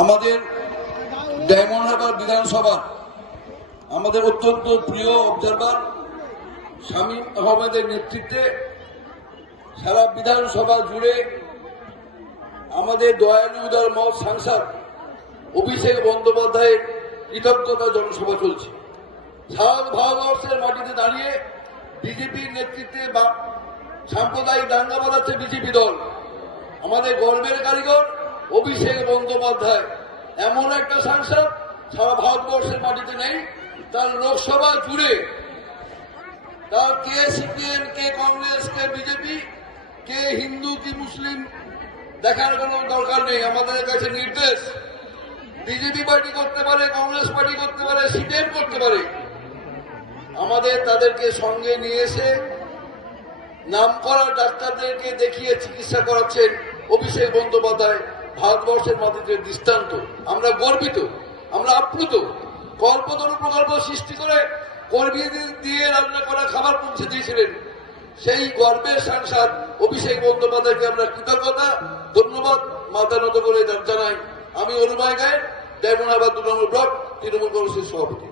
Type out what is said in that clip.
আমাদের ডায়মন্ড হারবার বিধানসভা, আমাদের অত্যন্ত প্রিয় অবজারভার শামীম আহমেদের নেতৃত্বে সারা বিধানসভা জুড়ে আমাদের দয়ালু উদার মত সাংসদ অভিষেক বন্দ্যোপাধ্যায়ের কৃতজ্ঞতা জনসভা চলছে। সারা ভারতবর্ষের মাটিতে দাঁড়িয়ে বিজেপির নেতৃত্বে বা সাম্প্রদায়িক দাঙ্গা বাঁধাচ্ছে বিজেপি দল। আমাদের গর্বের কারিগর অভিষেক বন্দ্যোপাধ্যায়, এমন একটা সাংসদ সারা ভারতবর্ষের মাটিতে নেই, তার লোকসভা জুড়ে তার কে সিপিএম, কে কংগ্রেস, কে বিজেপি, কে হিন্দু, কি মুসলিম, দেখার কোনো দরকার নেই। আমাদের কাছে নির্দেশ, বিজেপি পার্টি করতে পারে, কংগ্রেস পার্টি করতে পারে, সিপিএম করতে পারে। আমাদের তাদেরকে সঙ্গে নিয়ে এসে নাম করা ডাক্তারদেরকে দেখিয়ে চিকিৎসা করাচ্ছেন অভিষেক বন্দ্যোপাধ্যায়। ভারতবর্ষের মাটিতে দৃষ্টান্ত, আমরা গর্বিত, আমরা আপ্লুত, কল্পতরু প্রকল্প সৃষ্টি করে কর্মীদের দিয়ে রান্না করা খাবার পৌঁছে দিয়েছিলেন। সেই গর্বের সাংসদ অভিষেক বন্দ্যোপাধ্যায়কে আমরা কৃতজ্ঞতা, ধন্যবাদ মাথা নত করে জানাই। আমি অনুমায় ডায়মন্ড হাবার দু নম্বর ব্লক তৃণমূল কংগ্রেসের সভাপতি।